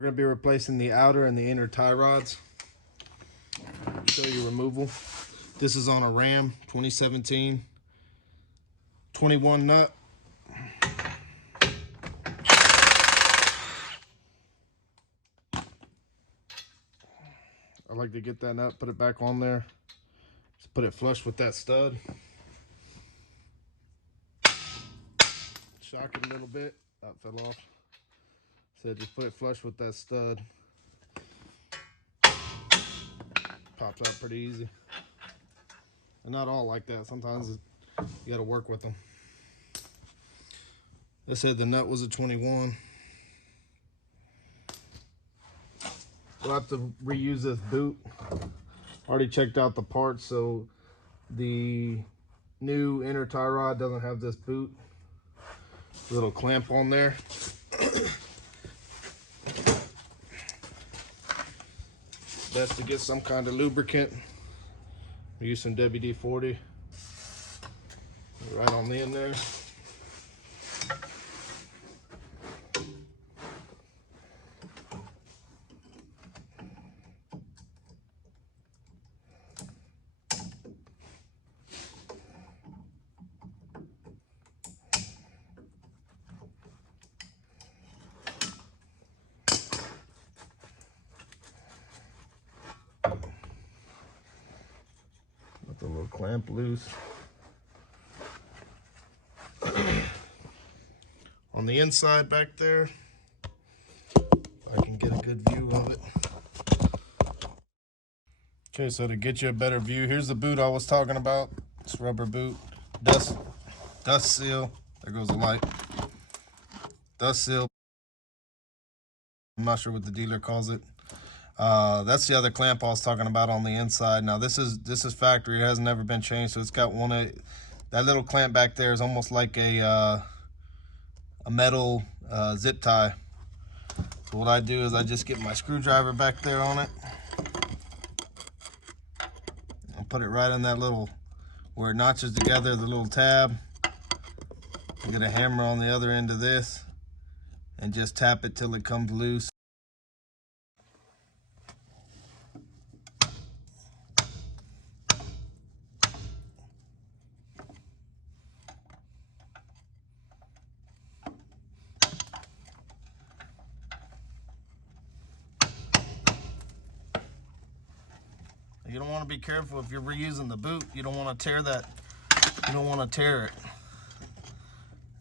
We're going to be replacing the outer and the inner tie rods. Show you removal. This is on a Ram 2017 21 nut. I like to get that nut, put it back on there. Just put it flush with that stud. Shock it a little bit. That fell off. So just put it flush with that stud. Pops out pretty easy. And not all like that. Sometimes you got to work with them. They said the nut was a 21. We'll have to reuse this boot. Already checked out the parts, so the new inner tie rod doesn't have this boot. Little clamp on there. Best to get some kind of lubricant. Use some WD-40 right on the end there. The little clamp loose. On the inside back there, I can get a good view of it. Okay, so to get you a better view, here's the boot I was talking about. It's rubber boot, dust seal. There goes the light. Dust seal. I'm not sure what the dealer calls it. That's the other clamp I was talking about on the inside. Now this is factory. It has never been changed, so it's got that little clamp back there is almost like a metal zip tie. So what I do is I just get my screwdriver back there on it. I'll put it right in that little where it notches together, the little tab. Get a hammer on the other end of this and just tap it till it comes loose. You don't want to be careful if you're reusing the boot. You don't want to tear that. You don't want to tear it.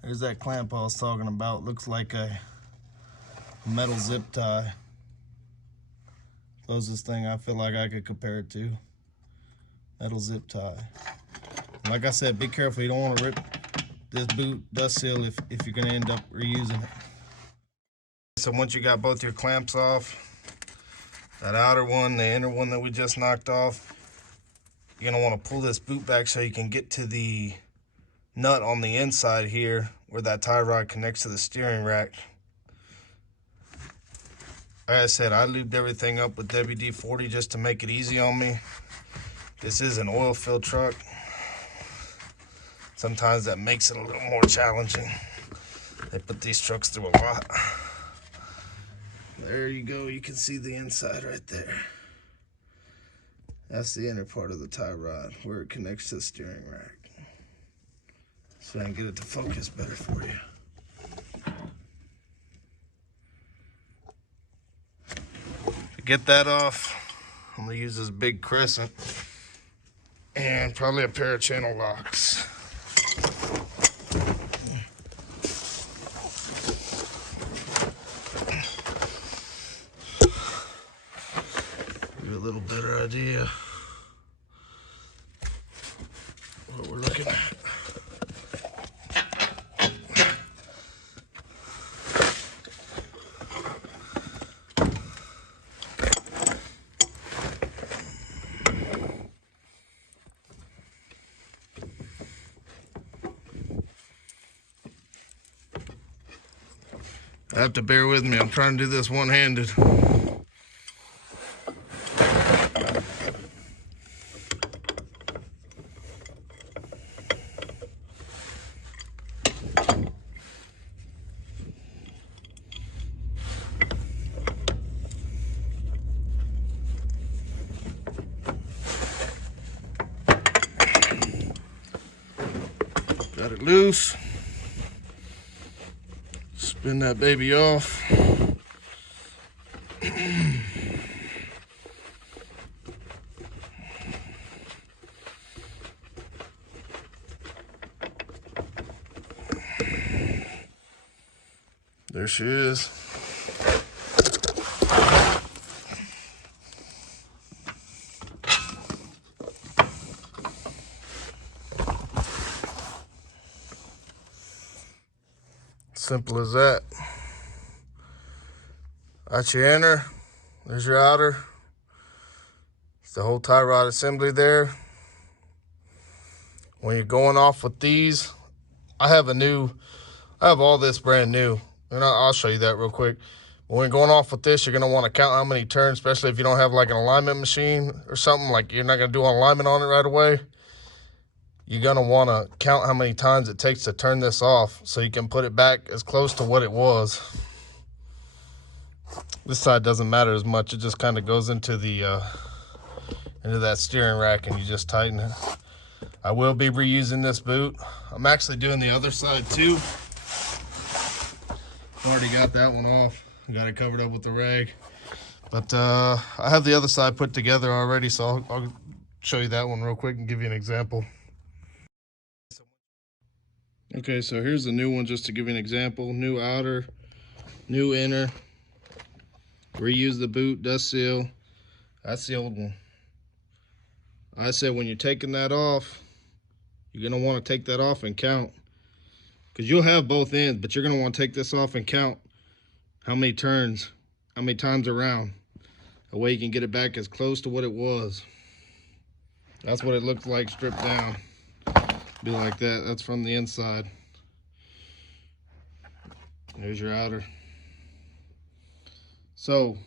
There's that clamp I was talking about. Looks like a metal zip tie. Closest thing I feel like I could compare it to. Metal zip tie. Like I said, be careful. You don't want to rip this boot dust seal if you're going to end up reusing it. So once you got both your clamps off, that outer one, the inner one that we just knocked off, you're going to want to pull this boot back so you can get to the nut on the inside here where that tie rod connects to the steering rack. Like I said, I lubed everything up with WD-40 just to make it easy on me. This is an oil-filled truck. Sometimes that makes it a little more challenging. They put these trucks through a lot. There you go, you can see the inside right there. That's the inner part of the tie rod where it connects to the steering rack. So I can get it to focus better for you. To get that off, I'm gonna use this big crescent and probably a pair of channel locks. Give you a little better idea what we're looking at. I have to bear with me. I'm trying to do this one-handed. it loose. Spin that baby off. There she is. Simple as that. That's your inner. There's your outer. It's the whole tie rod assembly there. When you're going off with these, I have all this brand new. And I'll show you that real quick. But when you're going off with this, you're going to want to count how many turns, especially if you don't have like an alignment machine or something, like you're not going to do an alignment on it right away. You're going to want to count how many times it takes to turn this off so you can put it back as close to what it was. This side doesn't matter as much. It just kind of goes into that steering rack and you just tighten it. I will be reusing this boot. I'm actually doing the other side too. Already got that one off. Got it covered up with the rag. But I have the other side put together already, so I'll show you that one real quick and give you an example. Okay, so here's the new one just to give you an example. New outer, new inner. Reuse the boot, dust seal. That's the old one. I said when you're taking that off, you're going to want to take that off and count. Because you'll have both ends, but you're going to want to take this off and count how many turns, how many times around. That way you can get it back as close to what it was. That's what it looks like stripped down. Be like that. That's from the inside. There's your outer. So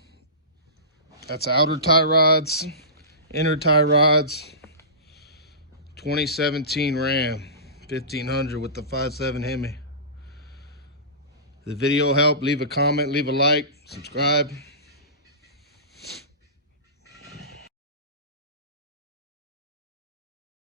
that's outer tie rods, inner tie rods, 2017 Ram 1500 with the 5.7 Hemi. If the video helped, leave a comment, leave a like, subscribe.